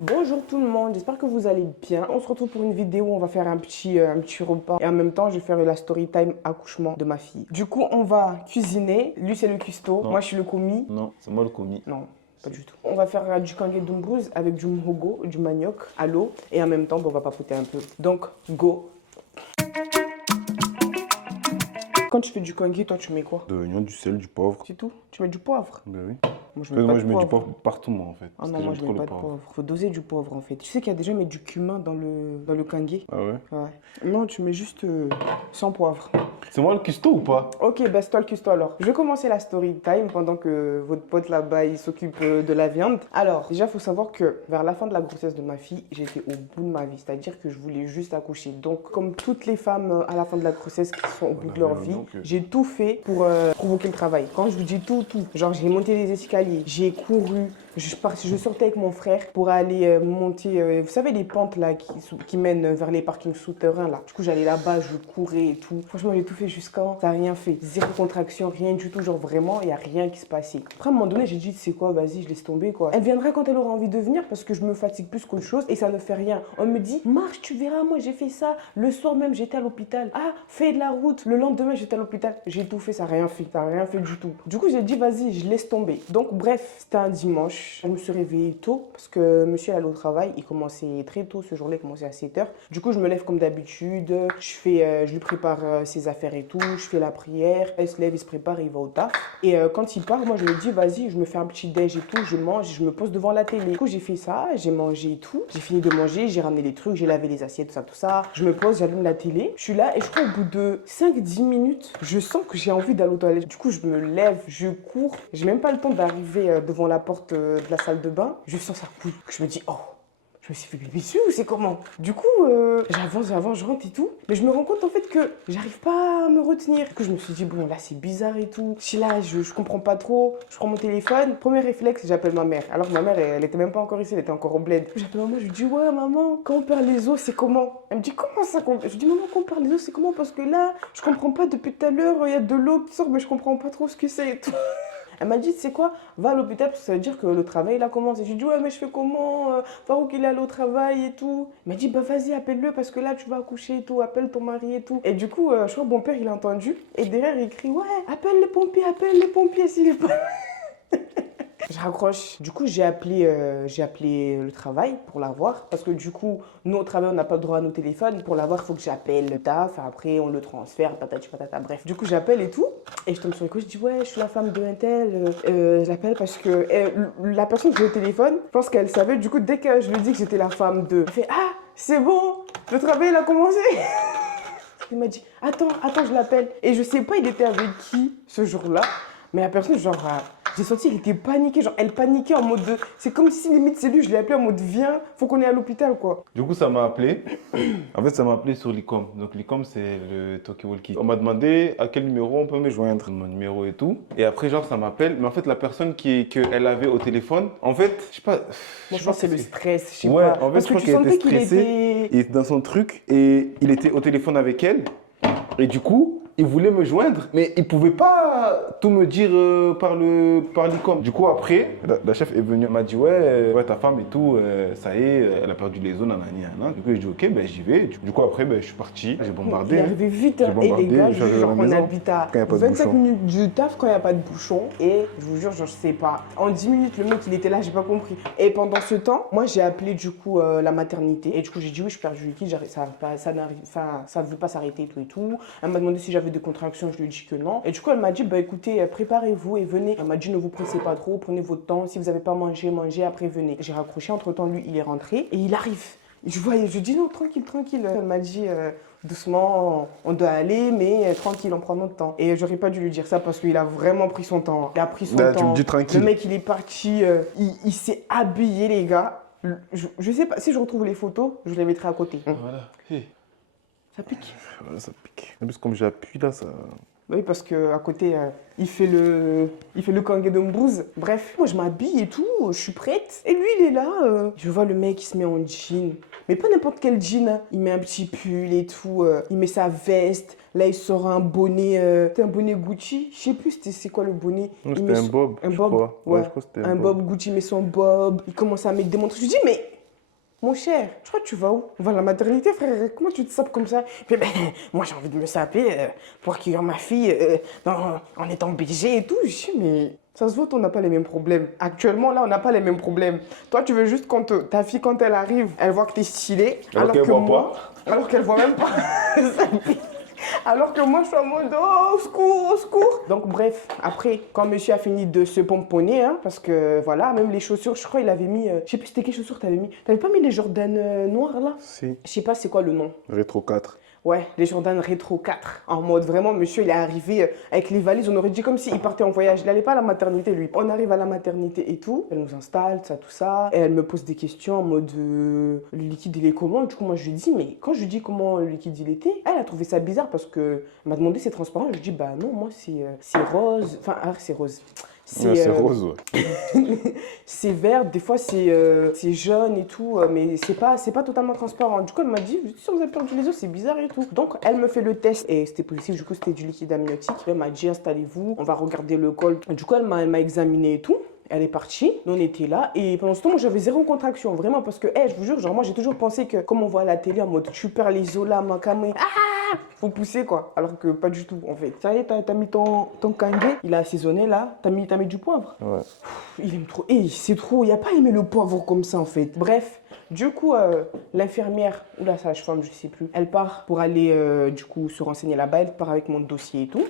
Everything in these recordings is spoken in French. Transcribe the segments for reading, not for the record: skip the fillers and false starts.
Bonjour tout le monde, j'espère que vous allez bien. On se retrouve pour une vidéo où on va faire un petit repas. Et en même temps, je vais faire la story time accouchement de ma fille. Du coup, on va cuisiner. Lui, c'est le cuistot. Non. Moi, je suis le commis. Non, c'est moi le commis. Non, pas du tout. On va faire du kangue dumbruz avec du mhogo, du manioc, à l'eau. Et en même temps, on va papoter un peu. Donc, go. Quand tu fais du kangue, toi, tu mets quoi? De l'oignon, du sel, du poivre. C'est tout? Tu mets du poivre? Ben oui. Moi, je Moi, mets pas je de mets du poivre. poivre partout, moi, en fait. Ah parce non, que moi j'aime je trop mets le pas de poivre. poivre. Faut doser du poivre en fait. Tu sais qu'il y a des gens qui mettent du cumin dans le kangue? Ah ouais? Ouais. Non, tu mets juste sans poivre. C'est moi le cuistot ou pas? Ok, bah c'est toi le cuistot alors. Je vais commencer la story time pendant que votre pote là-bas il s'occupe de la viande. Alors, déjà, il faut savoir que vers la fin de la grossesse de ma fille, j'étais au bout de ma vie. C'est-à-dire que je voulais juste accoucher. Donc, comme toutes les femmes à la fin de la grossesse qui sont au bout de leur vie, j'ai tout fait pour provoquer le travail. Quand je vous dis tout. Genre, j'ai monté les escaliers, j'ai couru. Je sortais avec mon frère pour aller monter, vous savez, les pentes là qui mènent vers les parkings souterrains là. Du coup, j'allais là-bas, je courais et tout. Franchement, j'ai tout fait jusqu'à. Ça n'a rien fait. Zéro contraction, rien du tout. Genre vraiment, il n'y a rien qui se passait. Après, à un moment donné, j'ai dit, c'est quoi, vas-y, je laisse tomber quoi. Elle viendra quand elle aura envie de venir parce que je me fatigue plus qu'autre chose et ça ne fait rien. On me dit, marche, tu verras, moi j'ai fait ça. Le soir même, j'étais à l'hôpital. Ah, fais de la route. Le lendemain, j'étais à l'hôpital. J'ai tout fait, ça n'a rien fait. Ça n'a rien fait du tout. Du coup, j'ai dit, vas-y, je laisse tomber. Donc, bref, c'était un dimanche. Je me suis réveillée tôt parce que monsieur allait au travail. Il commençait très tôt ce jour-là, il commençait à 7 h. Du coup, je me lève comme d'habitude. Je lui prépare ses affaires et tout. Je fais la prière. Elle se lève, il se prépare et il va au taf. Et quand il part, moi, je me dis, vas-y, je me fais un petit déj et tout. Je mange, je me pose devant la télé. Du coup, j'ai fait ça, j'ai mangé et tout. J'ai fini de manger, j'ai ramené les trucs, j'ai lavé les assiettes, tout ça. Je me pose, j'allume la télé. Je suis là et je crois au bout de 5-10 minutes, je sens que j'ai envie d'aller aux toilettes. Du coup, je me lève, je cours. J'ai même pas le temps d'arriver devant la porte de la salle de bain. Je sens ça coule. Je me dis, oh, je me suis fait pipi dessus ou c'est comment? Du coup, j'avance, je rentre et tout. Mais je me rends compte en fait que j'arrive pas à me retenir. Du coup, je me suis dit, bon, là, c'est bizarre et tout. Je suis là, je comprends pas trop. Je prends mon téléphone. Premier réflexe, j'appelle ma mère. Alors que ma mère, elle était même pas encore ici, elle était encore au bled. J'appelle maman, je lui dis, ouais, maman, quand on perd les os, c'est comment? Elle me dit, comment ça? Je lui dis, maman, quand on perd les os, c'est comment? Parce que là, je comprends pas depuis tout à l'heure, il y a de l'eau qui sort, mais je comprends pas trop ce que c'est et tout. Elle m'a dit, tu sais quoi, va à l'hôpital parce que ça veut dire que le travail, il a commencé. J'ai dit, ouais, mais je fais comment? Farouk, il est allé au travail et tout. Elle m'a dit, bah vas-y, appelle-le parce que là, tu vas accoucher et tout. Appelle ton mari et tout. Et du coup, je crois que mon père, il a entendu. Et derrière, il crie, ouais, appelle les pompiers s'il est pas. Je raccroche. Du coup, j'ai appelé le travail pour l'avoir. Parce que du coup, nous, au travail, on n'a pas le droit à nos téléphones. Pour l'avoir, il faut que j'appelle le taf. Après, on le transfère, patati patata. Bref. Du coup, j'appelle et tout. Et je tombe sur le coup, je dis, ouais, je suis la femme de un tel. Je l'appelle parce que la personne qui est au téléphone, je pense qu'elle savait. Du coup, dès que je lui dis que j'étais la femme de, elle fait, ah, c'est bon, le travail, il a commencé. Il m'a dit, attends, je l'appelle. Et je sais pas, il était avec qui ce jour-là. Mais la personne, genre, j'ai senti qu'elle était paniquée. Genre, elle paniquait en mode de. C'est comme si limite c'est lui, je l'ai appelé en mode viens, faut qu'on est à l'hôpital quoi. Du coup, ça m'a appelé. En fait, ça m'a appelé sur l'ICOM. Donc, l'ICOM, c'est le talkie-walkie. On m'a demandé à quel numéro on peut me joindre, mon numéro et tout. Et après, genre, ça m'appelle. Mais en fait, la personne qu'elle avait au téléphone, en fait, je sais pas. Moi, je pense que c'est le stress, je sais Ouais, pas. en fait, Parce je que crois tu qu'il sentais était qu'il stressé. était. Il était dans son truc et il était au téléphone avec elle. Et du coup, il voulait me joindre, mais il pouvait pas tout me dire par l'ICOM. Du coup, après, la chef est venue, elle m'a dit ouais, ta femme et tout, ça y est, elle a perdu les os, nanani, nanana. Du coup, j'ai dit ok, ben j'y vais. Du coup, après, ben, je suis parti, j'ai bombardé. Il est arrivé vite, hein. J'ai Et les gars, bombardé, je vous jure, j'arrive à la on maison habite à quand il y a pas de 25 bouchon. minutes du taf quand il n'y a pas de bouchon. Et je vous jure, je sais pas. En 10 minutes, le mec, il était là, j'ai pas compris. Et pendant ce temps, moi, j'ai appelé du coup la maternité. Et du coup, j'ai dit oui, je perds du liquide, ça ne veut pas s'arrêter et tout et tout. Elle m'a demandé si j'avais des contractions, je lui ai dit que non. Et du coup, elle m'a dit, bah écoutez, préparez-vous et venez. Elle m'a dit, ne vous pressez pas trop, prenez votre temps. Si vous n'avez pas mangé, mangez, après venez. J'ai raccroché, entre-temps, lui, il est rentré et il arrive. Je dis non, tranquille. Elle m'a dit doucement, on doit aller, mais tranquille, on prend notre temps. Et j'aurais pas dû lui dire ça parce qu'il a vraiment pris son temps. Il a pris son Là, temps. tu me dis tranquille. Le mec, il est parti, il s'est habillé, les gars. Je sais pas, si je retrouve les photos, je les mettrai à côté. Voilà. Hey. Ça pique. Voilà, ça pique. En plus, comme j'appuie là, ça. Oui, parce qu'à côté, il fait le kangue de mbrouz. Bref, moi je m'habille et tout, je suis prête. Et lui, il est là. Je vois le mec, il se met en jean. Mais pas n'importe quel jean. Hein. Il met un petit pull et tout. Il met sa veste. Là, il sort un bonnet. C'était un bonnet Gucci. Je sais plus c'est quoi le bonnet. Non, c'était un bob. Un je bob. crois. Ouais, je crois que c'était un bob Gucci, met son bob. Il commence à mettre des montres. Je lui dis, mais Mon cher, je crois que tu vas où? On va à la maternité, frère. Comment tu te sapes comme ça? Puis, ben, moi, j'ai envie de me saper pour accueillir ma fille en étant BG et tout. Je dis, mais ça se voit, on n'a pas les mêmes problèmes. Actuellement, là, on n'a pas les mêmes problèmes. Toi, tu veux juste ta fille, quand elle arrive, elle voit que t'es stylé. Alors qu'elle que voit moi, pas. alors qu'elle voit même pas. Alors que moi, je suis en mode oh, au secours, au secours. Donc, bref, après, quand monsieur a fini de se pomponner, hein, parce que voilà, même les chaussures, je crois, il avait mis. Je sais plus c'était quelles chaussures t'avais mis. T'avais pas mis les Jordan noirs là? Si. Je sais pas c'est quoi le nom. Rétro 4. Ouais, les Jordan Rétro 4. En mode vraiment, monsieur, il est arrivé avec les valises. On aurait dit comme s'il partait en voyage. Il n'allait pas à la maternité, lui. On arrive à la maternité et tout. Elle nous installe, ça, tout ça. Et elle me pose des questions en mode le liquide, il est comment? Du coup, moi, je lui dis, mais quand je lui dis comment le liquide, il était, elle a trouvé ça bizarre parce que elle m'a demandé c'est transparent. Je lui dis, bah non, moi, c'est rose. Enfin, c'est rose. C'est rose, ouais. C'est vert, des fois c'est jaune et tout, mais c'est pas totalement transparent. Du coup, elle m'a dit, si vous avez perdu les os, c'est bizarre et tout. Donc, elle me fait le test et c'était positif. Du coup, c'était du liquide amniotique. Elle m'a dit, installez-vous, on va regarder le col. Du coup, elle m'a examiné et tout. Elle est partie, nous on était là et pendant ce temps, moi j'avais zéro contraction, vraiment parce que, je vous jure, genre moi j'ai toujours pensé que comme on voit à la télé en mode tu perds les os là, ma camé, faut pousser quoi, alors que pas du tout en fait. Ça y est, t'as mis ton kangué, il a assaisonné là, t'as mis du poivre. Ouais. Il aime trop, c'est trop, il a pas aimé le poivre comme ça en fait. Bref, du coup, l'infirmière ou la sage-femme, je sais plus, elle part pour aller du coup se renseigner là-bas, elle part avec mon dossier et tout.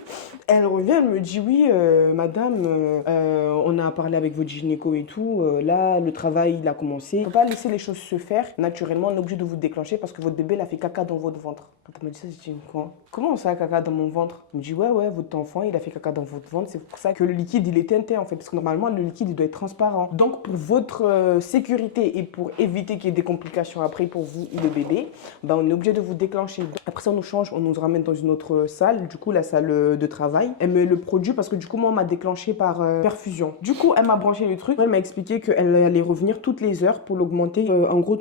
Elle revient, elle me dit oui, madame, on a parlé avec votre gynéco et tout, là le travail il a commencé. On peut pas laisser les choses se faire naturellement, on est obligé de vous déclencher parce que votre bébé il a fait caca dans votre ventre. Quand elle m'a dit ça, j'ai dit quoi? Comment ça caca dans mon ventre? Elle me dit ouais, votre enfant il a fait caca dans votre ventre, c'est pour ça que le liquide il est teinté en fait, parce que normalement le liquide il doit être transparent. Donc pour votre sécurité et pour éviter qu'il y ait des complications après pour vous ou le bébé, bah, on est obligé de vous déclencher. Après ça on nous change, on nous ramène dans une autre salle, du coup la salle de travail. Elle me le produit parce que du coup moi on m'a déclenché par perfusion. Du coup elle m'a branché le truc, elle m'a expliqué qu'elle allait revenir toutes les heures pour l'augmenter. En gros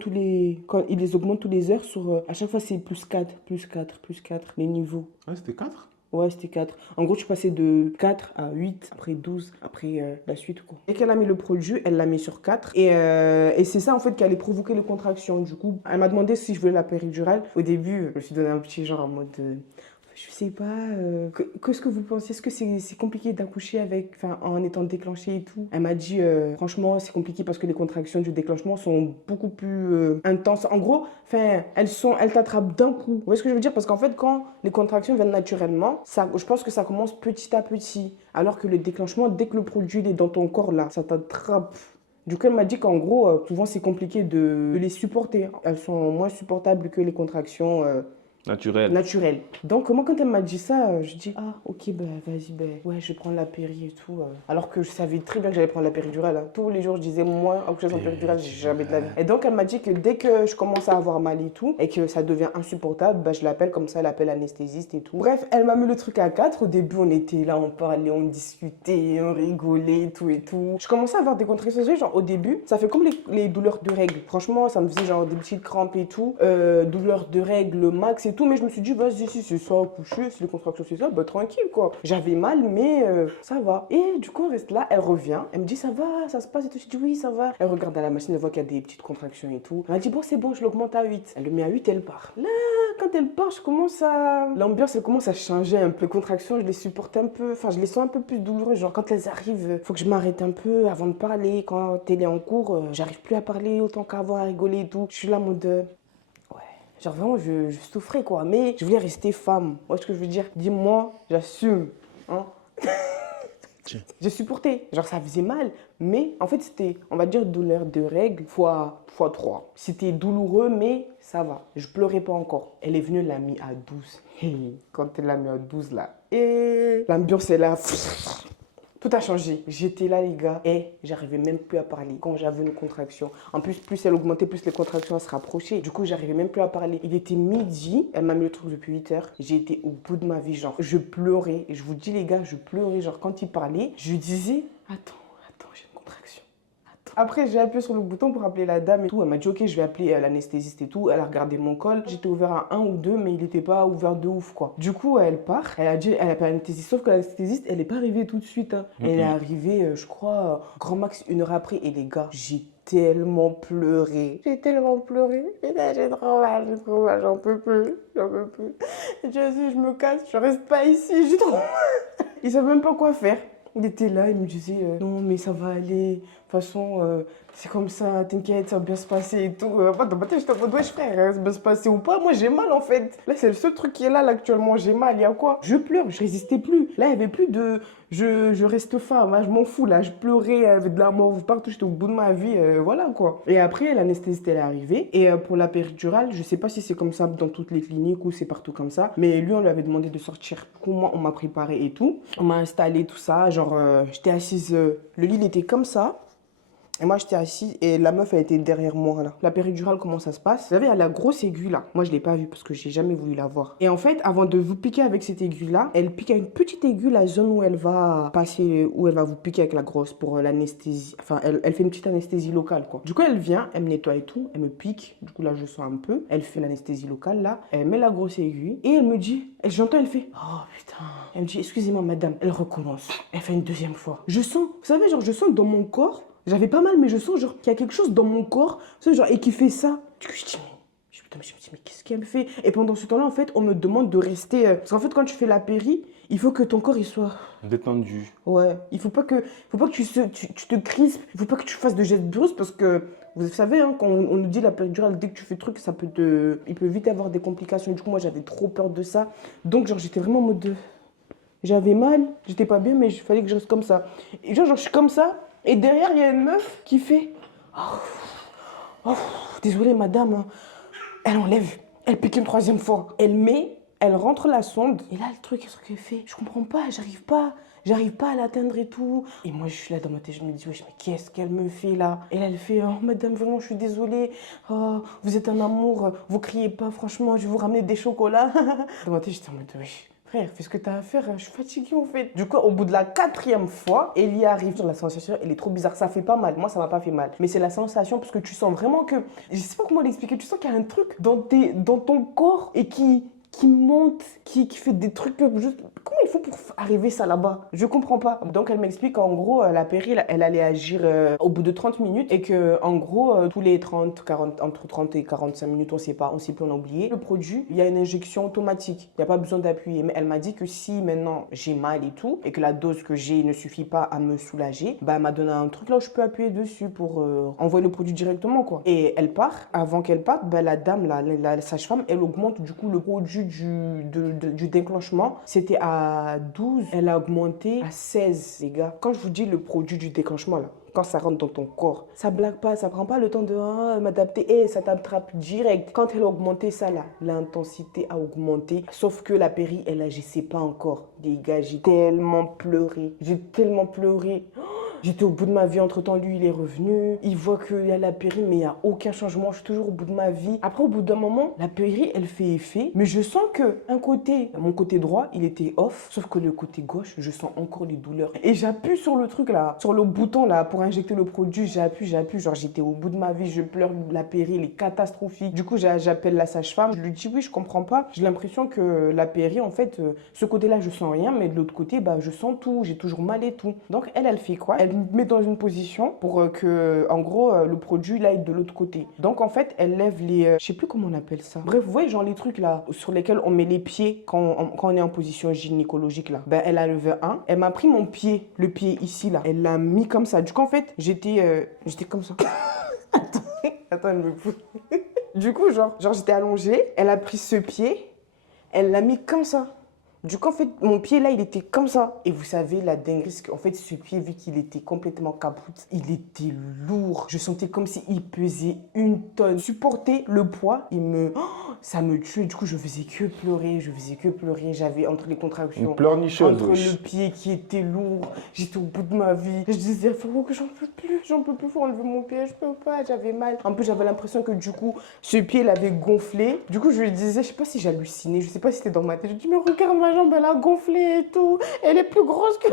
quand il les augmente toutes les heures à chaque fois c'est plus 4, plus 4, plus 4 les niveaux. Ah, c'était 4? Ouais, c'était 4. En gros, je passais de 4 à 8, après 12, après la suite, quoi. Dès qu'elle a mis le produit, elle l'a mis sur 4. Et c'est ça, en fait, qui allait provoquer les contractions. Du coup, elle m'a demandé si je voulais la péridurale. Au début, je me suis donné un petit genre en mode... je sais pas, qu'est-ce que vous pensez? Est-ce que c'est compliqué d'accoucher en étant déclenché et tout? Elle m'a dit, franchement, c'est compliqué parce que les contractions du déclenchement sont beaucoup plus intenses. En gros, elles t'attrapent d'un coup. Vous voyez ce que je veux dire? Parce qu'en fait, quand les contractions viennent naturellement, je pense que ça commence petit à petit. Alors que le déclenchement, dès que le produit est dans ton corps, là, ça t'attrape. Du coup, elle m'a dit qu'en gros, souvent, c'est compliqué de les supporter. Elles sont moins supportables que les contractions naturel. Donc, moi, quand elle m'a dit ça, je dis, ah, ok, bah, vas-y, bah, ouais, je vais prendre la péri et tout. Alors que je savais très bien que j'allais prendre la péridurale. Hein. Tous les jours, je disais, moi, accoucher sans péridurale, j'ai jamais de la vie. Et donc, elle m'a dit que dès que je commence à avoir mal et tout, et que ça devient insupportable, bah, je l'appelle comme ça, elle appelle l'anesthésiste et tout. Bref, elle m'a mis le truc à 4. Au début, on était là, on parlait, on discutait, on rigolait et tout et tout. Je commençais à avoir des contractions, genre, au début, ça fait comme les douleurs de règles. Franchement, ça me faisait genre des petites crampes et tout, douleurs de règles max et tout, mais je me suis dit, vas-y, si c'est ça, coucher, si les contractions c'est ça, bah tranquille quoi. J'avais mal, mais ça va. Et du coup, on reste là, elle revient, elle me dit, ça va, ça se passe et tout. Je dis, oui, ça va. Elle regarde à la machine, elle voit qu'il y a des petites contractions et tout. Elle m'a dit, bon, c'est bon, je l'augmente à 8. Elle le met à 8, elle part. Là, quand elle part, l'ambiance, elle commence à changer un peu. Les contractions, je les supporte un peu, enfin, je les sens un peu plus douloureuses. Genre, quand elles arrivent, faut que je m'arrête un peu avant de parler. Quand elle est en cours, j'arrive plus à parler autant qu'avant, à rigoler et tout. Je suis là en mode. Genre vraiment, je souffrais quoi, mais je voulais rester femme. Moi, ce que je veux dire, dis-moi, j'assume. Hein. J'ai supporté. Genre, ça faisait mal, mais en fait, c'était, on va dire, douleur de règles fois 3. C'était douloureux, mais ça va. Je pleurais pas encore. Elle est venue, elle l'a mis à 12. Quand elle l'a mis à 12 là, et l'ambiance est là. Tout a changé. J'étais là, les gars, et j'arrivais même plus à parler quand j'avais une contraction. En plus, plus elle augmentait, plus les contractions se rapprochaient. Du coup, j'arrivais même plus à parler. Il était midi, elle m'a mis le truc depuis 8 heures. J'ai été au bout de ma vie, genre, je pleurais. Et je vous dis, les gars, je pleurais. Genre, quand il parlait, je lui disais, attends, j'ai une contraction. Après, j'ai appuyé sur le bouton pour appeler la dame et tout. Elle m'a dit, ok, je vais appeler l'anesthésiste et tout. Elle a regardé mon col. J'étais ouvert à 1 ou 2, mais il n'était pas ouvert de ouf, quoi. Du coup, elle part. Elle a dit, elle appelle l'anesthésiste. Sauf que l'anesthésiste, elle n'est pas arrivée tout de suite. Hein. Elle est arrivée, je crois, grand max 1 heure après. Et les gars, j'ai tellement pleuré. J'ai tellement pleuré. Et là, j'ai trop mal, j'en peux plus, j'en peux plus. Et tu sais, je me casse, je reste pas ici, j'ai trop mal. Il savait même pas quoi faire. Il était là, il me disait non, mais ça va aller. De toute façon, c'est comme ça, t'inquiète, ça va bien se passer et tout. Enfin, dans ma tête, j'étais en mode, wesh frère, ça va bien se passer ou pas? Moi, j'ai mal en fait. Là, c'est le seul truc qui est là, actuellement. J'ai mal. Il y a quoi? Je pleure, je résistais plus. Là, il n'y avait plus de je reste femme, hein, je m'en fous. Là, je pleurais avec de la mort partout, j'étais au bout de ma vie. Voilà quoi. Et après, l'anesthésiste, elle est arrivée. Et pour la péridurale, je sais pas si c'est comme ça dans toutes les cliniques ou c'est partout comme ça. Mais lui, on lui avait demandé de sortir. Comment on m'a préparé et tout. On m'a installé tout ça. Genre, j'étais assise. Le lit, il était comme ça. Et moi, j'étais assise et la meuf, elle était derrière moi, là. La péridurale, comment ça se passe? Vous savez, il y a la grosse aiguille, là. Moi, je ne l'ai pas vue parce que j'ai jamais voulu la voir. Et en fait, avant de vous piquer avec cette aiguille-là, elle pique à une petite aiguille, la zone où elle va passer, où elle va vous piquer avec la grosse pour l'anesthésie. Enfin, elle fait une petite anesthésie locale, quoi. Du coup, elle vient, elle me nettoie et tout, elle me pique. Du coup, là, je sens un peu. Elle fait l'anesthésie locale, là. Elle met la grosse aiguille et elle me dit, j'entends, elle fait, oh putain. Elle me dit, excusez-moi, madame. Elle recommence. Elle fait une deuxième fois. Je sens, vous savez, genre, je sens dans mon corps. J'avais pas mal, mais je sens genre qu'il y a quelque chose dans mon corps, genre, et qui fait ça. Du coup, je dis, putain, je me dis, mais qu'est-ce qu'elle me fait? Et pendant ce temps-là, en fait, on me demande de rester. Parce qu'en fait, quand tu fais la péri, il faut que ton corps il soit détendu. Ouais, il faut pas que tu te crispes, il faut pas que tu fasses de gestes brusques parce que vous savez, hein, quand on nous dit la péridurale, dès que tu fais truc, il peut vite avoir des complications. Du coup, moi, j'avais trop peur de ça. Donc, genre, j'étais vraiment en mode. J'avais mal, j'étais pas bien, mais il fallait que je reste comme ça. Et genre, je suis comme ça. Et derrière, il y a une meuf qui fait oh, désolée madame, elle enlève, elle pique une troisième fois. Elle rentre la sonde. Et là, le truc qu'elle fait, je comprends pas, j'arrive pas à l'atteindre et tout. Et moi, je suis là dans ma tête, je me dis, wesh, mais qu'est-ce qu'elle me fait là? Et là, elle fait, oh madame, vraiment, je suis désolée. Oh, vous êtes un amour, vous criez pas, franchement, je vais vous ramener des chocolats. Dans ma tête, j'étais en mode, wesh. Frère, fais ce que t'as à faire, je suis fatiguée en fait. Du coup, au bout de la 4e fois, elle y arrive. La sensation, elle est trop bizarre. Ça fait pas mal. Moi, ça m'a pas fait mal. Mais c'est la sensation parce que tu sens vraiment que. Je sais pas comment l'expliquer. Tu sens qu'il y a un truc dans ton corps et qui monte, qui fait des trucs. Comment il faut pour arriver ça là-bas? Je comprends pas. Donc elle m'explique qu'en gros, la péri, elle allait agir au bout de 30 minutes et que en gros, tous les 40, entre 30 et 45 minutes, on sait pas, on sait plus, on a oublié. Le produit, il y a une injection automatique. Il n'y a pas besoin d'appuyer. Mais elle m'a dit que si maintenant j'ai mal et tout, et que la dose que j'ai ne suffit pas à me soulager, bah elle m'a donné un truc là où je peux appuyer dessus pour envoyer le produit directement, quoi. Et elle part. Avant qu'elle parte, bah, la dame, la sage-femme, elle augmente du coup le produit du déclenchement. C'était à 12, elle a augmenté à 16, les gars. Quand je vous dis le produit du déclenchement, là, quand ça rentre dans ton corps, ça blague pas, ça prend pas le temps de m'adapter, ça t'attrape direct. Quand elle a augmenté ça là, l'intensité a augmenté, sauf que la péri, elle agissait pas encore. Les gars, j'ai tellement pleuré, J'étais au bout de ma vie, entre-temps, lui, il est revenu. Il voit qu'il y a la péri, mais il n'y a aucun changement. Je suis toujours au bout de ma vie. Après, au bout d'un moment, la péri, elle fait effet. Mais je sens que mon côté droit, il était off. Sauf que le côté gauche, je sens encore les douleurs. Et j'appuie sur le truc là, sur le bouton là, pour injecter le produit. J'appuie. Genre, j'étais au bout de ma vie, je pleure. La péri, elle est catastrophique. Du coup, j'appelle la sage-femme. Je lui dis, oui, je comprends pas. J'ai l'impression que la péri, en fait, ce côté-là, je sens rien. Mais de l'autre côté, bah, je sens tout. J'ai toujours mal et tout. Donc, elle fait quoi? Elle me met dans une position pour que, en gros, le produit là est de l'autre côté. Donc en fait, elle lève les, je sais plus comment on appelle ça. Bref, vous voyez genre les trucs là sur lesquels on met les pieds quand on est en position gynécologique là. Ben elle a levé un. Elle m'a pris mon pied, le pied ici là. Elle l'a mis comme ça. Du coup en fait, j'étais comme ça. Attends, elle me fout. Du coup genre j'étais allongée. Elle a pris ce pied. Elle l'a mis comme ça. Du coup, en fait, mon pied là, il était comme ça. Et vous savez, la dinguerie, c'est qu'en fait, ce pied, vu qu'il était complètement capoute, il était lourd. Je sentais comme s'il pesait 1 tonne. Supporter le poids, ça me tuait. Du coup, je faisais que pleurer. J'avais entre les contractions. Une pleurnicheuse. Entre le pied qui était lourd. J'étais au bout de ma vie. Je disais, faut que j'en peux plus. Faut enlever mon pied. Je peux pas. J'avais mal. En plus, j'avais l'impression que du coup, ce pied, il avait gonflé. Du coup, je lui disais, je sais pas si j'hallucinais. Je sais pas si c'était dans ma tête. Je dis, mais regarde ma jambe, elle a gonflé et tout. Elle est plus grosse que...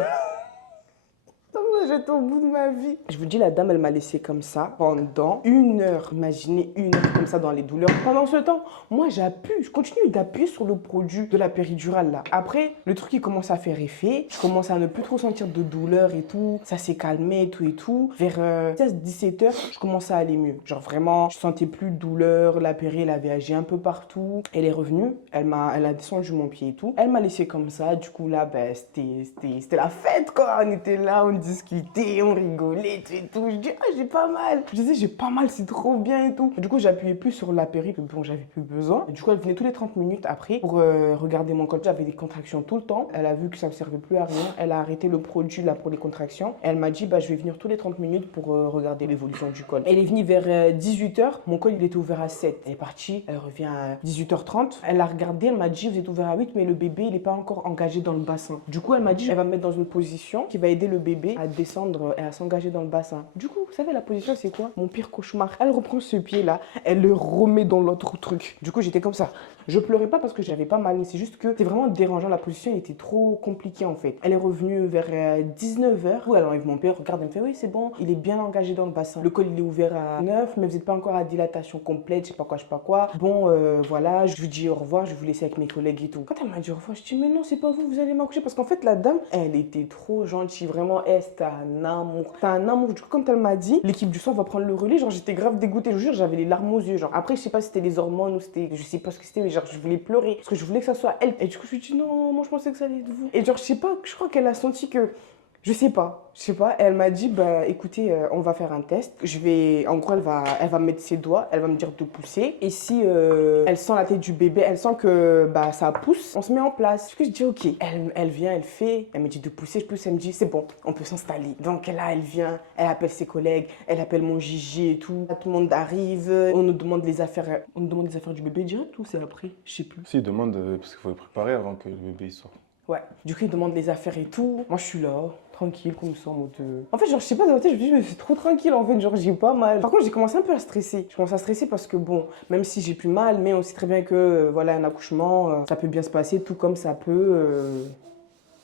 J'étais au bout de ma vie. Je vous dis, la dame, elle m'a laissé comme ça pendant 1 heure. Imaginez 1 heure comme ça dans les douleurs. Pendant ce temps, moi, je continue d'appuyer sur le produit de la péridurale là. Après, le truc, il commence à faire effet. Je commence à ne plus trop sentir de douleur et tout. Ça s'est calmé et tout et tout. Vers 16-17 heures, je commence à aller mieux. Genre vraiment, je sentais plus de douleur. La péri, elle avait agi un peu partout. Elle est revenue. Elle a descendu mon pied et tout. Elle m'a laissé comme ça. Du coup, là, ben, c'était la fête, quoi. On était là, on discutait, on rigolait et tout. Je dis, ah, j'ai pas mal. Je disais, j'ai pas mal, c'est trop bien et tout. Du coup, j'appuyais plus sur la péri, bon, j'avais plus besoin. Du coup, elle venait tous les 30 minutes après pour regarder mon col. J'avais des contractions tout le temps. Elle a vu que ça ne servait plus à rien. Elle a arrêté le produit là pour les contractions. Elle m'a dit, bah, je vais venir tous les 30 minutes pour regarder l'évolution du col. Elle est venue vers 18h. Mon col, il était ouvert à 7. Elle est partie. Elle revient à 18h30. Elle a regardé. Elle m'a dit, vous êtes ouvert à 8, mais le bébé, il n'est pas encore engagé dans le bassin. Du coup, elle m'a dit, elle va me mettre dans une position qui va aider le bébé à descendre et à s'engager dans le bassin. Du coup, vous savez, la position, c'est quoi? Mon pire cauchemar. Elle reprend ce pied-là, elle le remet dans l'autre truc. Du coup, j'étais comme ça. Je pleurais pas parce que j'avais pas mal, mais c'est juste que c'était vraiment dérangeant. La position elle était trop compliquée en fait. Elle est revenue vers 19h. Elle enlève mon père, regarde, elle me fait oui, c'est bon, il est bien engagé dans le bassin. Le col il est ouvert à 9, mais vous n'êtes pas encore à dilatation complète, je sais pas quoi. Bon, voilà, je lui dis au revoir, je vais vous laisser avec mes collègues et tout. Quand elle m'a dit au revoir, je dis mais non, c'est pas vous, vous allez m'accoucher. Parce qu'en fait, la dame, elle était trop gentille, vraiment, c'était un amour. C'était un amour. Du coup, quand elle m'a dit, l'équipe du sang va prendre le relais, genre j'étais grave dégoûtée, je vous jure, j'avais les larmes aux yeux. Genre après, je sais pas si c'était les hormones ou c'était, je sais pas ce que c'était, mais genre je voulais pleurer parce que je voulais que ça soit elle. Et du coup, je lui ai dit non, moi je pensais que ça allait être vous. Et genre, je sais pas, je crois qu'elle a senti que. Je sais pas. Elle m'a dit, bah écoutez, on va faire un test. En gros, elle va mettre ses doigts, elle va me dire de pousser. Et si elle sent la tête du bébé, elle sent que bah ça pousse, on se met en place. Du coup, je dis ok. Elle vient, elle fait, elle me dit de pousser, je pousse, elle me dit c'est bon, on peut s'installer. Donc là, elle vient, elle appelle ses collègues, elle appelle mon Gigi et tout. Tout le monde arrive, on nous demande les affaires, du bébé direct ou c'est après, je sais plus. Si, il demande, parce qu'il faut le préparer avant que le bébé sorte. Ouais, du coup, il demande les affaires et tout. Moi, je suis là, tranquille, comme ça, en mode. En fait, genre, je sais pas, dans ma tête, je me dis, mais c'est trop tranquille, en fait, genre, j'ai pas mal. Par contre, j'ai commencé un peu à stresser. Je commence à stresser parce que, bon, même si j'ai plus mal, mais on sait très bien que, voilà, un accouchement, ça peut bien se passer, tout comme ça peut.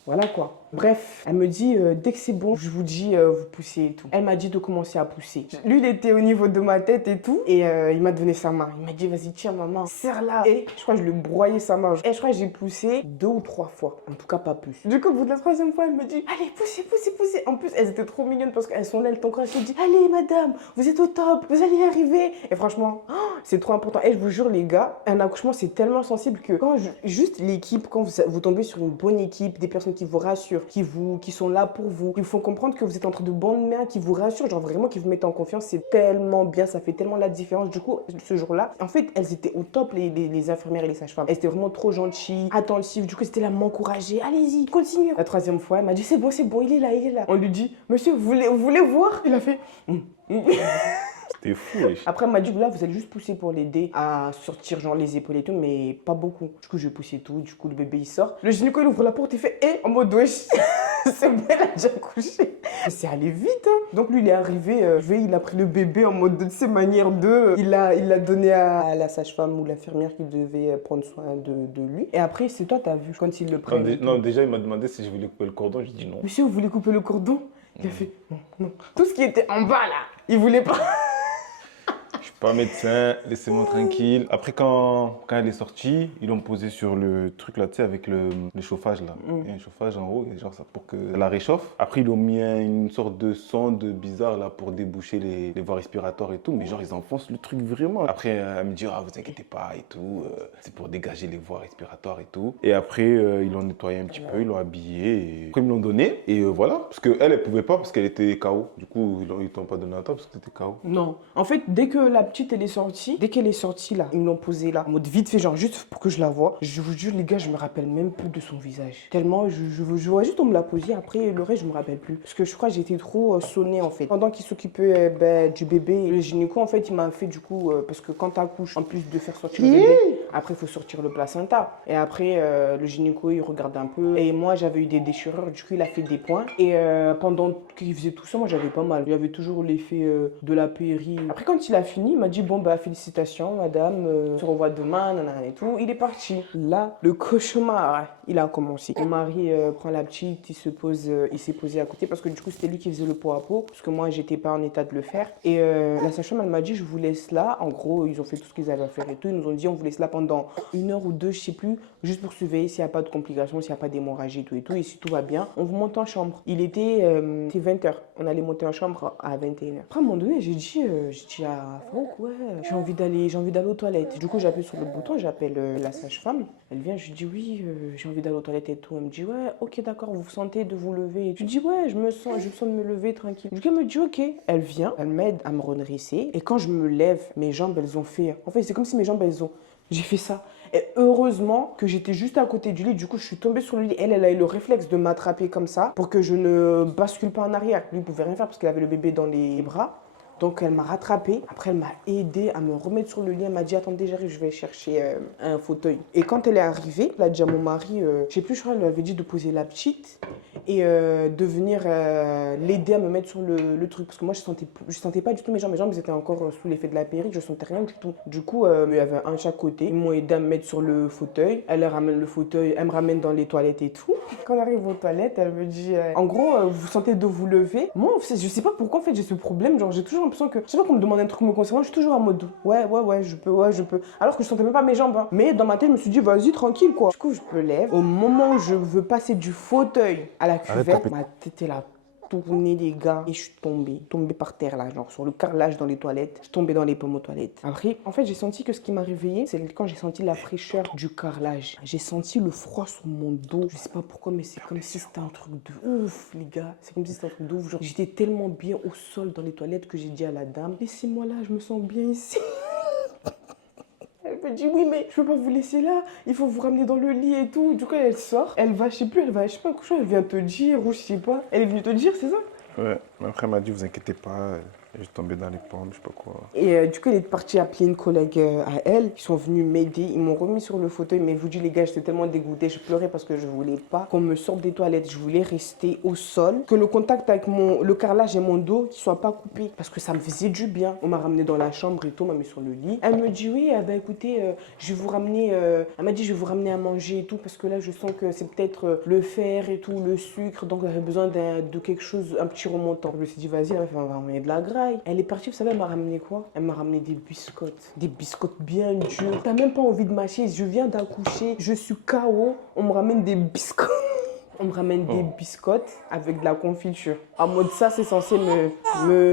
Voilà quoi. Bref, elle me dit, dès que c'est bon, je vous dis, vous poussez et tout. Elle m'a dit de commencer à pousser. Lui, il était au niveau de ma tête et tout. Et il m'a donné sa main. Il m'a dit, vas-y, tiens ma main, serre-la. Et je crois que je lui ai broyé sa main. Et je crois que j'ai poussé 2 ou 3 fois. En tout cas, pas plus. Du coup, au bout de la 3e fois, elle me dit, allez, poussez, poussez, poussez. En plus, elles étaient trop mignonnes parce qu'elles sont là, elles t'encouragent. Elle dit, allez, madame, vous êtes au top, vous allez y arriver. Et franchement, c'est trop important. Et je vous jure, les gars, un accouchement, c'est tellement sensible que quand juste l'équipe, quand vous tombez sur une bonne équipe, des personnes qui vous rassurent, qui sont là pour vous, qui vous font comprendre que vous êtes entre de bonnes mains, qui vous rassurent, genre vraiment qui vous mettent en confiance, c'est tellement bien, ça fait tellement la différence. Du coup, ce jour-là, en fait, elles étaient au top, les infirmières et les sages-femmes. Elles étaient vraiment trop gentilles, attentives. Du coup, c'était là m'encourager. Allez-y, continue. La 3e fois, elle m'a dit, c'est bon, il est là, il est là. On lui dit, monsieur, vous voulez voir? Il a fait. C'était fou, wesh. Après, elle m'a dit, là, vous allez juste pousser pour l'aider à sortir, genre, les épaules et tout, mais pas beaucoup. Du coup, je poussais tout. Du coup, le bébé, il sort. Le gynéco, il ouvre la porte et fait, en mode, wesh, c'est bon, elle a déjà couché. C'est allé vite, hein. Donc, lui, il est arrivé, il a pris le bébé en mode de ses manières de. Il l'a donné à la sage-femme ou l'infirmière qui devait prendre soin de lui. Et après, c'est toi, t'as vu quand il le prend. Non, déjà, il m'a demandé si je voulais couper le cordon. J'ai dit non. Monsieur, vous voulez couper le cordon? Il a fait, non. Tout ce qui était en bas, là, il voulait pas. Je suis pas médecin, laissez-moi tranquille. Après, quand elle est sortie, ils l'ont posé sur le truc là, tu sais, avec le chauffage là. Il y a un chauffage en haut, genre ça pour que la réchauffe. Après, ils ont mis une sorte de sonde bizarre là pour déboucher les voies respiratoires et tout. Mais genre, ils enfoncent le truc vraiment. Après, elle me dit, ah, vous inquiétez pas et tout. C'est pour dégager les voies respiratoires et tout. Et après, ils l'ont nettoyé un petit peu, ils l'ont habillé. Et après, ils me l'ont donné. Et voilà. Parce qu'elle, elle pouvait pas parce qu'elle était KO. Du coup, ils t'ont pas donné un temps parce que t'étais KO. Non. En fait, dès que la petite, elle est sortie, là, ils me l'ont posée là, en mode vite fait, genre juste pour que je la vois. Je vous jure, les gars, je me rappelle même plus de son visage. Tellement, je vois juste on me l'a posée, après le reste, je me rappelle plus. Parce que je crois que j'ai été trop sonnée en fait. Pendant qu'il s'occupait du bébé, le gynéco, en fait, il m'a fait du coup, parce que quand t'accouches, en plus de faire sortir le bébé, Après, il faut sortir le placenta. Et après, le gynéco, il regarde un peu. Et moi, j'avais eu des déchirures. Du coup, il a fait des points. Et pendant qu'il faisait tout ça, moi, j'avais pas mal. Il y avait toujours l'effet de la péri. Après, quand il a fini, il m'a dit, bon, bah, félicitations, madame. On se revoit demain, nanana et tout. Il est parti. Là, le cauchemar, il a commencé. Mon mari prend la petite, il s'est posé à côté parce que du coup, c'était lui qui faisait le pot à pot. Parce que moi, j'étais pas en état de le faire. Et la sage-femme, elle m'a dit, je vous laisse là. En gros, ils ont fait tout ce qu'ils avaient à faire et tout. Ils nous ont dit, on vous laisse là pendant 1 heure ou 2, je sais plus, juste pour surveiller s'il n'y a pas de complications, s'il n'y a pas d'hémorragie et tout et tout. Et si tout va bien, on vous monte en chambre. Il était 20h. On allait monter en chambre à 21h. Après, à un moment donné, j'ai dit à Farouk, ouais, j'ai envie d'aller aux toilettes. Du coup, j'appuie sur le bouton, j'appelle la sage-femme. Elle vient, je lui dis, oui, j'ai envie d'aller aux toilettes et tout. Elle me dit, ouais, ok, d'accord, vous vous sentez de vous lever. Je lui dis, ouais, je me sens de me lever tranquille. Du coup, elle me dit, ok. Elle vient, elle m'aide à me redresser. Et quand je me lève, mes jambes, elles ont fait. En fait, c'est comme si mes jambes, j'ai fait ça. Et heureusement que j'étais juste à côté du lit. Du coup, je suis tombée sur le lit. Elle a eu le réflexe de m'attraper comme ça pour que je ne bascule pas en arrière. Lui, il pouvait rien faire parce qu'il avait le bébé dans les bras. Donc, elle m'a rattrapée. Après, elle m'a aidée à me remettre sur le lit. Elle m'a dit, attendez, j'arrive, je vais chercher un fauteuil. Et quand elle est arrivée, elle a dit à mon mari, je sais plus, je crois, elle lui avait dit de poser la petite et de venir l'aider à me mettre sur le truc. Parce que moi, je sentais pas du tout mes jambes. Mes jambes, elles étaient encore sous l'effet de la péri. Je sentais rien du tout. Du coup, il y avait un de chaque côté. Ils m'ont aidé à me mettre sur le fauteuil. Elle ramène le fauteuil. Elle me ramène dans les toilettes et tout. Quand on arrive aux toilettes, elle me dit, en gros, vous sentez de vous lever. Moi, je sais pas pourquoi, en fait, j'ai ce problème. Genre, j'ai toujours l'impression que, je sais pas qu'on me demande un truc me concernant, je suis toujours en mode, ouais, je peux. Alors que je sentais même pas mes jambes. Hein. Mais dans ma tête, je me suis dit, vas-y, tranquille, quoi. Du coup, je me lève. Au moment où je veux passer du fauteuil à la cuvette, ma tête est là. Tourné les gars et je suis tombée par terre là, genre sur le carrelage dans les toilettes, je suis tombée dans les pommes aux toilettes. Après, en fait, j'ai senti que ce qui m'a réveillée, c'est quand j'ai senti la fraîcheur du carrelage. J'ai senti le froid sur mon dos. Je sais pas pourquoi, mais c'est comme si c'était un truc de ouf, les gars. C'est comme si c'était un truc de ouf. Genre, j'étais tellement bien au sol dans les toilettes que j'ai dit à la dame, laissez-moi là, je me sens bien ici. Elle me dit oui mais je peux pas vous laisser là, il faut vous ramener dans le lit et tout. Du coup elle sort, elle va, je sais pas quoi, elle vient te dire ou je sais pas. Elle est venue te dire, c'est ça? Ouais, mais après elle m'a dit vous inquiétez pas, je suis tombé dans les pommes, je sais pas quoi. Et du coup elle est partie appeler une collègue à elle, ils sont venus m'aider, ils m'ont remis sur le fauteuil. Mais je vous dis les gars, j'étais tellement dégoûtée, je pleurais parce que je voulais pas qu'on me sorte des toilettes, je voulais rester au sol, que le contact avec le carrelage et mon dos qui soit pas coupé parce que ça me faisait du bien. On m'a ramené dans la chambre et tout, on m'a mis sur le lit. Elle me dit oui, bah écoutez, je vais vous ramener, elle m'a dit je vais vous ramener à manger et tout parce que là je sens que c'est peut-être le fer et tout, le sucre, donc j'avais besoin de quelque chose, un petit remontant. Je me suis dit vas-y, elle va ramener de la graille. Elle est partie, vous savez, elle m'a ramené quoi? Elle m'a ramené des biscottes. Des biscottes bien durs. T'as même pas envie de mâcher. Je viens d'accoucher. Je suis KO. On me ramène des biscottes. On me ramène des biscottes avec de la confiture. En mode ça, c'est censé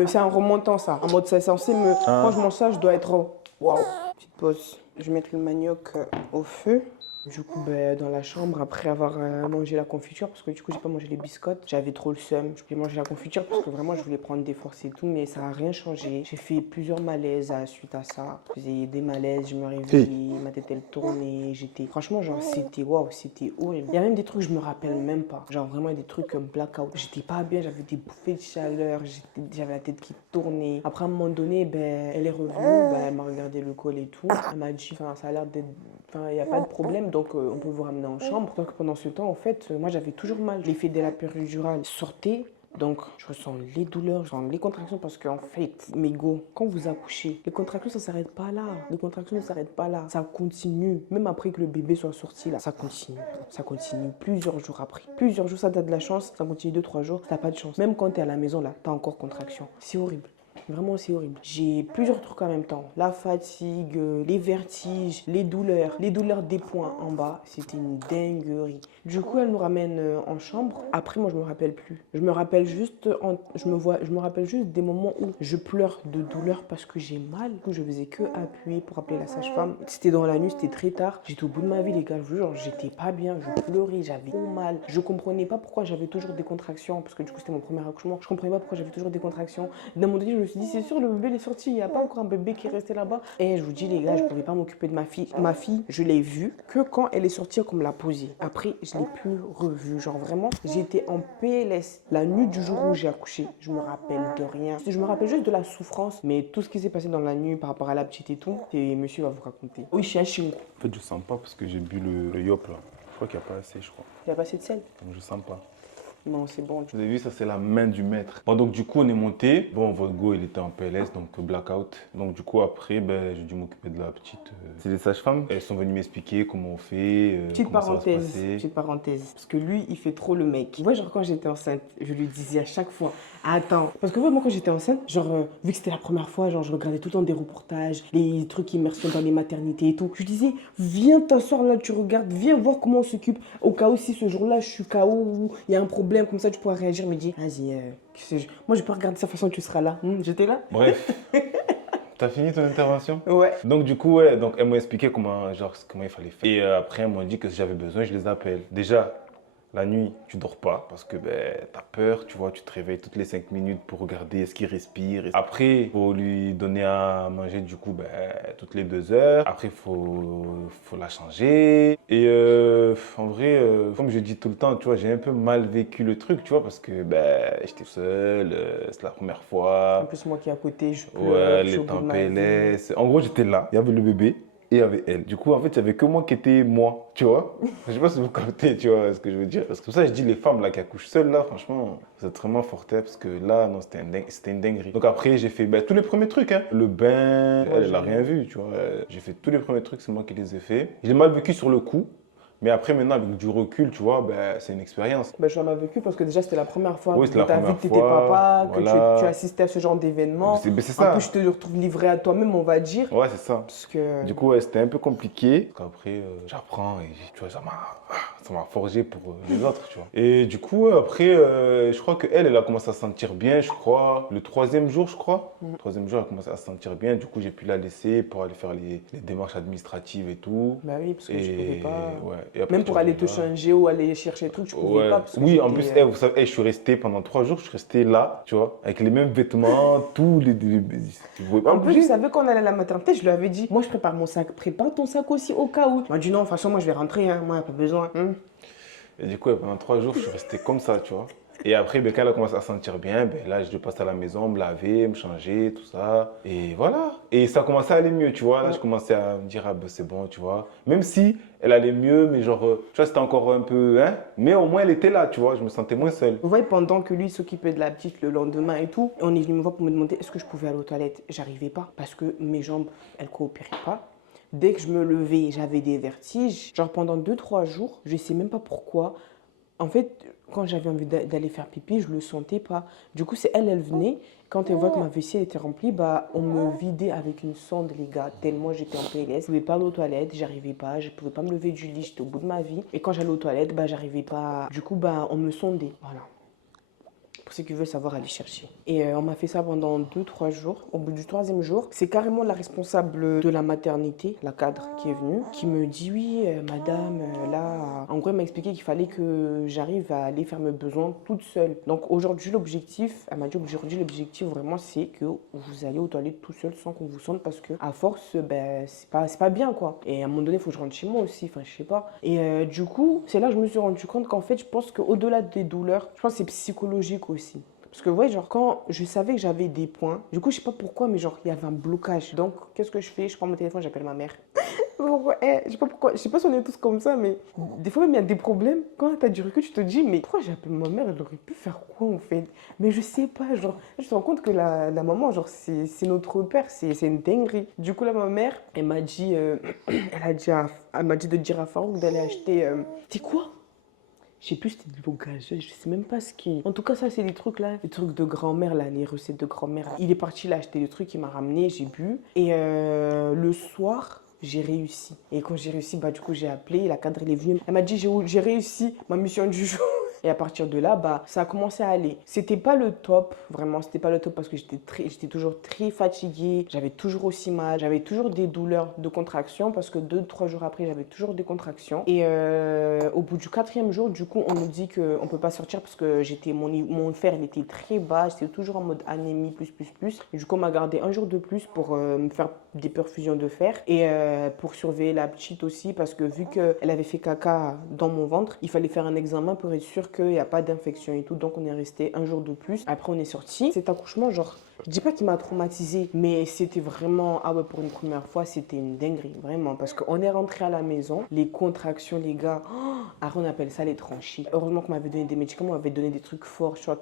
c'est un remontant ça. En mode ça, c'est censé quand je mange ça, je dois être... Waouh. Petite pause. Je vais mettre le manioc au feu. Du coup, dans la chambre, après avoir mangé la confiture, parce que du coup, j'ai pas mangé les biscottes, j'avais trop le seum. Je voulais manger la confiture parce que vraiment, je voulais prendre des forces et tout, mais ça n'a rien changé. J'ai fait plusieurs malaises suite à ça. Je faisais des malaises, je me réveillais, ma tête elle tournait. Franchement, genre, c'était waouh, c'était horrible. Il y a même des trucs, je me rappelle même pas. Genre, vraiment, des trucs blackout. J'étais pas bien, j'avais des bouffées de chaleur, j'avais la tête qui tournait. Après, à un moment donné, elle est revenue, elle m'a regardé le col et tout. Elle m'a dit, ça a l'air d'être. Il n'y a pas de problème, donc on peut vous ramener en chambre. Donc pendant ce temps, en fait, moi j'avais toujours mal. L'effet de la péridurale sortait, donc je ressens les douleurs, je ressens les contractions parce qu'en fait, mes go, quand vous accouchez, les contractions ça s'arrête pas là. Les contractions ne s'arrêtent pas là. Ça continue. Même après que le bébé soit sorti là, ça continue. Ça continue plusieurs jours après. Plusieurs jours, ça t'as de la chance. Ça continue 2-3 jours, t'as pas de chance. Même quand t'es à la maison là, t'as encore contraction. C'est horrible. Vraiment, c'est horrible. J'ai plusieurs trucs en même temps. La fatigue, les vertiges, les douleurs des poings en bas. C'était une dinguerie. Du coup, elle nous ramène en chambre. Après, moi, je me rappelle plus. Je me rappelle juste, je me rappelle juste des moments où je pleure de douleur parce que j'ai mal. Du coup, je faisais que appuyer pour appeler la sage-femme. C'était dans la nuit, c'était très tard. J'étais au bout de ma vie, les gars. Je vous jure, j'étais pas bien. Je pleurais, j'avais trop mal. Je comprenais pas pourquoi j'avais toujours des contractions parce que du coup, c'était mon premier accouchement. Je comprenais pas pourquoi j'avais toujours des contractions. D'un moment donné, je me suis suis dit, c'est sûr, le bébé il est sorti. Il n'y a pas encore un bébé qui est resté là-bas. Et je vous dis, les gars, je ne pouvais pas m'occuper de ma fille. Ma fille, je l'ai vue que quand elle est sortie, qu'on me l'a posée. Après, je ne l'ai plus revue. Genre vraiment, j'étais en PLS. La nuit du jour où j'ai accouché, je me rappelle de rien. Je me rappelle juste de la souffrance. Mais tout ce qui s'est passé dans la nuit par rapport à la petite et tout, c'est monsieur va vous raconter. Oui, je suis un chingo. En fait, je sens pas parce que j'ai bu le yop là. Je crois qu'il n'y a pas assez, je crois. Il n'y a pas assez de sel? Donc je sens pas. Non, c'est bon. Vous avez vu, ça c'est la main du maître. Bon, donc du coup, on est monté. Bon, votre go, il était en PLS, donc blackout. Donc du coup, après, ben, j'ai dû m'occuper de la petite. C'est les sages-femmes. Elles sont venues m'expliquer comment on fait, comment ça va se passer. Petite parenthèse. Parce que lui, il fait trop le mec. Moi, genre, quand j'étais enceinte, je lui disais à chaque fois, attends. Parce que moi, quand j'étais enceinte, genre, vu que c'était la première fois, genre, je regardais tout le temps des reportages, les trucs immersion dans les maternités et tout. Je lui disais, viens t'asseoir là, tu regardes, viens voir comment on s'occupe. Au cas où, si ce jour-là, je suis KO ou il y a un problème, comme ça, tu pourras réagir. Il me dit, vas-y, moi, je peux regarder sa façon, tu seras là. J'étais là. Bref. T'as fini ton intervention? Ouais. Donc du coup, ouais, donc elles m'ont expliqué comment, genre, comment il fallait faire. Et après, elles m'ont dit que si j'avais besoin, je les appelle. Déjà, la nuit, tu dors pas parce que ben, t'as peur, tu vois, tu te réveilles toutes les 5 minutes pour regarder est-ce qu'il respire. Après, il faut lui donner à manger du coup ben, toutes les 2 heures. Après, il faut la changer. Et en vrai, comme je dis tout le temps, tu vois, j'ai un peu mal vécu le truc, tu vois, parce que ben, j'étais seul, c'est la première En fois. plus, moi qui est à côté, je peux. Ouais, les temps PLS. En gros, j'étais là, il y avait le bébé. Et il y avait elle. Du coup, en fait, il n'y avait que moi qui étais moi, tu vois. Je sais pas si vous captez, tu vois, ce que je veux dire. Parce que pour ça, je dis les femmes là qui accouchent seules, là, franchement, vous êtes vraiment fortes, parce que là, non, c'était une dinguerie. Donc après, j'ai fait ben, tous les premiers trucs, hein. Le bain, elle n'a rien vu, tu vois. J'ai fait tous les premiers trucs, c'est moi qui les ai fait. J'ai mal vécu sur le coup. Mais après, maintenant, avec du recul, tu vois, ben, c'est une expérience. Ben, je l'ai mal vécu parce que déjà, c'était la première fois Oui, que c'est la tu as vu première que tu étais fois, papa, que voilà. tu assistais à ce genre d'événement. C'est En ça. plus, je te retrouve livré à toi-même, on va dire. Ouais, c'est ça. Parce que... Du coup, ouais, c'était un peu compliqué. Après, j'apprends et tu vois, ça m'a forgé pour les autres, tu vois. Et du coup, après, je crois qu'elle, elle a commencé à se sentir bien, je crois. Le 3e jour, je crois. Le 3e jour, elle a commencé à se sentir bien. Du coup, j'ai pu la laisser pour aller faire les démarches administratives et tout. Bah oui, parce que je pouvais pas... Ouais. Et après, Même pour aller te changer ou aller chercher tout, tu pouvais ouais. pas. Parce que Oui, en plus, vous savez, je suis resté pendant 3 jours, je suis resté là, tu vois, avec les mêmes vêtements, tous les... Tu pouvais pas En plus, bouger. je savais qu'on allait à la maternité, je lui avais dit, moi je prépare mon sac, prépare ton sac aussi au cas où. Il m'a dit non, de toute façon, moi je vais rentrer, hein. Moi, pas besoin. Et du coup, pendant 3 jours, je suis resté comme ça, tu vois. Et après, ben, quand elle a commencé à se sentir bien, ben, là, je passe à la maison, me laver, me changer, tout ça. Et voilà. Et ça commençait à aller mieux, tu vois. Là, je commençais à me dire, ah ben, c'est bon, tu vois. Même si elle allait mieux, mais genre, tu vois, c'était encore un peu, hein. Mais au moins, elle était là, tu vois. Je me sentais moins seul. Vous voyez, pendant que lui s'occupait de la petite le lendemain et tout, on est venu me voir pour me demander est-ce que je pouvais aller aux toilettes. J'arrivais pas parce que mes jambes, elles coopéraient pas. Dès que je me levais, j'avais des vertiges. Genre pendant 2-3 jours, je sais même pas pourquoi. En fait, quand j'avais envie d'aller faire pipi, je le sentais pas. Du coup, c'est elle venait. Quand elle voit que ma vessie était remplie, bah, on me vidait avec une sonde, les gars. Tellement j'étais en PLS. Je pouvais pas aller aux toilettes, j'arrivais pas. Je pouvais pas me lever du lit, j'étais au bout de ma vie. Et quand j'allais aux toilettes, bah, j'arrivais pas. Du coup, bah, on me sondait. Voilà. Pour ceux qui veulent savoir, aller chercher. Et on m'a fait ça pendant 2-3 jours. Au bout du 3e jour, c'est carrément la responsable de la maternité, la cadre qui est venue, qui me dit oui, madame, là... En gros, elle m'a expliqué qu'il fallait que j'arrive à aller faire mes besoins toute seule. Donc aujourd'hui, l'objectif, elle m'a dit aujourd'hui, l'objectif vraiment, c'est que vous allez aux toilettes tout seul sans qu'on vous sonde parce que à force, ben, c'est pas bien, quoi. Et à un moment donné, il faut que je rentre chez moi aussi, enfin, je sais pas. Et du coup, c'est là que je me suis rendu compte qu'en fait, je pense qu'au-delà des douleurs, je pense que c'est psychologique aussi. Parce que, ouais, genre, quand je savais que j'avais des points, du coup, je sais pas pourquoi, mais genre, il y avait un blocage. Donc, qu'est-ce que je fais? Je prends mon téléphone, j'appelle ma mère. Je sais pas pourquoi, je sais pas si on est tous comme ça, mais des fois, même, il y a des problèmes. Quand t'as du recul, tu te dis, mais pourquoi j'appelle ma mère? Elle aurait pu faire quoi, en fait? Mais je sais pas, genre, je te rends compte que la maman, genre, c'est notre père, c'est une dinguerie. Du coup, là, ma mère, elle m'a dit, elle m'a dit de dire à Farouk d'aller acheter, c'est quoi? Je sais plus, c'était de l'eau gazeuse, je sais même pas ce qui... En tout cas, ça, c'est des trucs là, les trucs de grand-mère, là, les recettes de grand-mère. Il est parti là acheter le truc, il m'a ramené, j'ai bu. Et le soir, j'ai réussi. Et quand j'ai réussi, bah du coup, j'ai appelé, la cadre, elle est venue. Elle m'a dit, j'ai réussi ma mission du jour. Et à partir de là, bah, ça a commencé à aller. C'était pas le top, vraiment, c'était pas le top parce que j'étais toujours très fatiguée. J'avais toujours aussi mal. J'avais toujours des douleurs de contraction parce que 2-3 jours après, j'avais toujours des contractions. Et au bout du 4e jour, du coup, on nous dit qu'on ne peut pas sortir parce que mon fer, il était très bas. J'étais toujours en mode anémie, plus. Et du coup, on m'a gardé un jour de plus pour me faire des perfusions de fer et pour surveiller la petite aussi parce que vu qu'elle avait fait caca dans mon ventre, il fallait faire un examen pour être sûr qu'il n'y a pas d'infection et tout. Donc, on est resté un jour de plus. Après, on est sorti. Cet accouchement, genre, je dis pas qu'il m'a traumatisé, mais c'était vraiment, ah ouais, pour une première fois, c'était une dinguerie, vraiment. Parce qu'on est rentré à la maison, les contractions, les gars, après on appelle ça les tranchées. Heureusement qu'on m'avait donné des médicaments, on m'avait donné des trucs forts, je crois,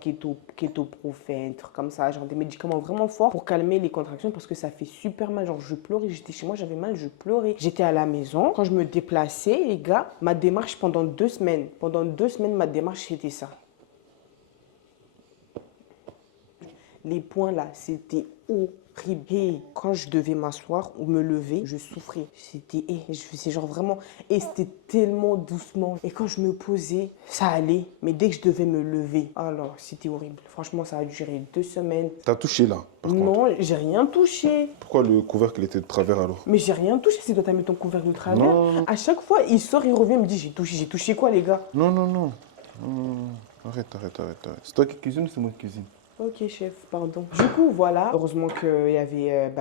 kétoprophène, trucs comme ça, genre des médicaments vraiment forts pour calmer les contractions parce que ça fait super mal. Genre, je pleurais, j'étais chez moi, j'avais mal, je pleurais. J'étais à la maison, quand je me déplaçais, les gars, ma démarche pendant 2 semaines, ma démarche, c'était ça. Les points là, c'était horrible. Et quand je devais m'asseoir ou me lever, je souffrais. Je faisais genre vraiment, et c'était tellement doucement. Et quand je me posais, ça allait. Mais dès que je devais me lever, alors c'était horrible. Franchement, ça a duré 2 semaines. T'as touché là, par contre. Non, j'ai rien touché. Pourquoi le couvercle était de travers alors? Mais j'ai rien touché, c'est toi t'as mis ton couvercle de travers. Non. À chaque fois, il sort, il revient, il me dit j'ai touché quoi les gars? Non. Arrête. C'est toi qui cuisines ou c'est moi qui cuisine? Ok chef, pardon. Du coup voilà, heureusement qu'il y avait,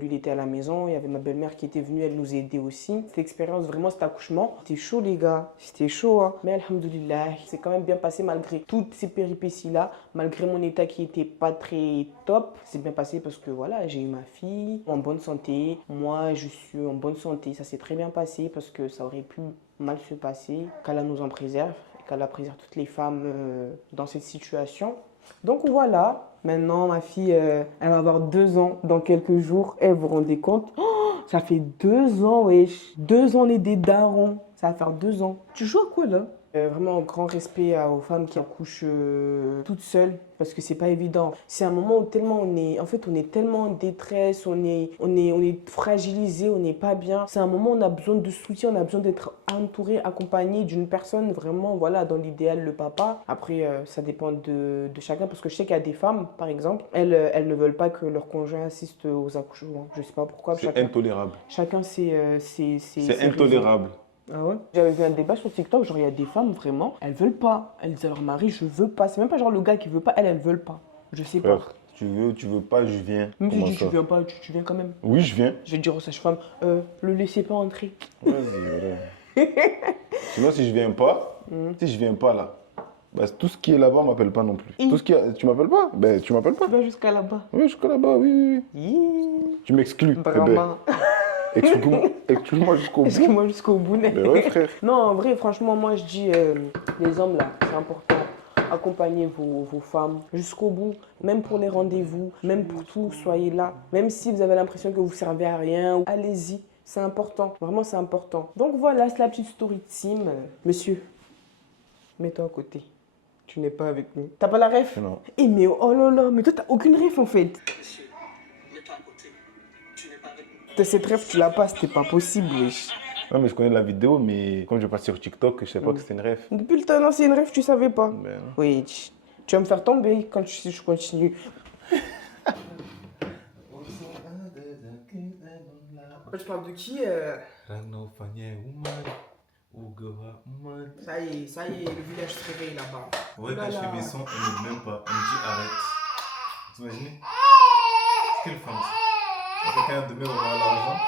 lui il était à la maison, il y avait ma belle-mère qui était venue, elle nous a aidés aussi. Cette expérience, vraiment cet accouchement, c'était chaud les gars, c'était chaud hein. Mais alhamdoulilah, c'est quand même bien passé malgré toutes ces péripéties-là, malgré mon état qui était pas très top. C'est bien passé parce que voilà, j'ai eu ma fille en bonne santé, moi je suis en bonne santé, ça s'est très bien passé parce que ça aurait pu mal se passer, qu'Allah nous en préserve, et qu'Allah préserve toutes les femmes dans cette situation. Donc voilà, maintenant ma fille, elle va avoir 2 ans dans quelques jours. Et vous vous rendez compte? Oh, ça fait 2 ans, wesh. 2 ans, on est des darons. Ça va faire 2 ans. Tu joues à quoi là? Vraiment grand respect aux femmes qui accouchent toutes seules parce que c'est pas évident. C'est un moment où tellement on est tellement en détresse, on est fragilisé, on n'est pas bien. C'est un moment où on a besoin de soutien, on a besoin d'être entouré, accompagné d'une personne vraiment, voilà, dans l'idéal le papa. Après, ça dépend de chacun parce que je sais qu'il y a des femmes, par exemple, elles ne veulent pas que leur conjoint assiste aux accouchements. Je sais pas pourquoi. C'est intolérable. Chacun C'est ses intolérable. ah ouais? J'avais vu un débat sur TikTok, genre il y a des femmes vraiment, elles veulent pas. Elles disent à leur mari, je veux pas. C'est même pas genre le gars qui veut pas, elles veulent pas. Je sais pas. Frère, tu veux pas, je viens. Même si je Comment dis ça? tu viens pas, tu viens quand même. Oui, je viens. Je vais dire aux sages-femmes, le laissez pas entrer. Vas-y, voilà. Sinon, si je viens pas là, bah, tout ce qui est là-bas m'appelle pas non plus. Tout ce qui est... Tu m'appelles pas? Ben, tu m'appelles pas. Tu vas jusqu'à là-bas. Oui, jusqu'à là-bas, oui. Tu m'exclus. Eh ben, Drama. exclue-moi jusqu'au bout. Excuse-moi jusqu'au bout. Ben ouais, frère. Non, en vrai, franchement, moi je dis, les hommes là, c'est important. Accompagnez vos femmes jusqu'au bout, même pour les rendez-vous, même pour tout, soyez là. Même si vous avez l'impression que vous servez à rien, allez-y, c'est important, vraiment c'est important. Donc voilà, c'est la petite story time. Monsieur, mets-toi à côté, tu n'es pas avec nous. T'as pas la ref? Non. Eh mais oh là là, mais toi t'as aucune ref en fait. Monsieur, mets-toi à côté. Tu n'es pas avec nous. T'as cette ref, tu l'as pas, c'était pas possible, wesh. Non, mais je connais la vidéo, mais comme je passe sur TikTok, je sais pas que c'était une ref. Depuis le temps d'ancienne ref, tu savais pas. Ben, non. Oui, tu vas me faire tomber quand je continue. Je parle de qui Ça y est, le village se réveille là-bas. Ouais, quand je fais mes sons, on ne m'aime pas. On me dit arrête. Vous imaginez? Qu'est-ce qu'elle fait ça? Quelqu'un demain va avoir l'argent.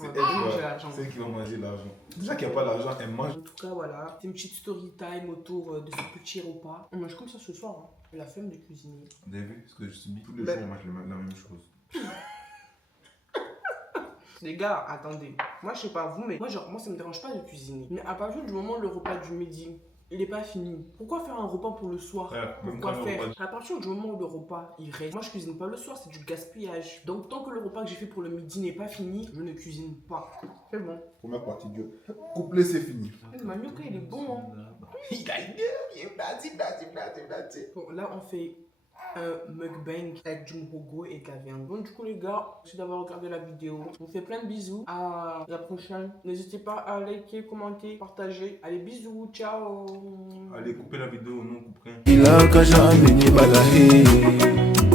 C'est elle, c'est elle qui va manger l'argent. Déjà qu'il n'y a pas l'argent, elle mange. En tout cas, voilà, c'est une petite story time autour de ce petit repas. On mange comme ça ce soir, hein. La flemme de cuisiner. Vous avez vu ce que je subis? Tous les Ben- jours, on mange la même chose. Les gars, attendez. Moi, je sais pas vous, mais moi, ça me dérange pas de cuisiner. Mais à partir du moment où le repas du midi, il est pas fini, pourquoi faire un repas pour le soir? Ouais, même Pourquoi quand le faire? repas- À partir du moment où le repas il reste, moi je cuisine pas le soir, c'est du gaspillage. Donc tant que le repas que j'ai fait pour le midi n'est pas fini, je ne cuisine pas. C'est bon. Première partie du couplet, c'est fini. Le manioc il est bon, hein. Il a une gueule, il est blati. Bon, là on fait un mukbang avec du muhogo et de la viande. Bon, du coup, les gars, merci d'avoir regardé la vidéo. Je vous fais plein de bisous. À la prochaine. N'hésitez pas à liker, commenter, partager. Allez, bisous. Ciao. Allez, coupez la vidéo, non, coupe rien. Il a qu'à jamais ni balayer.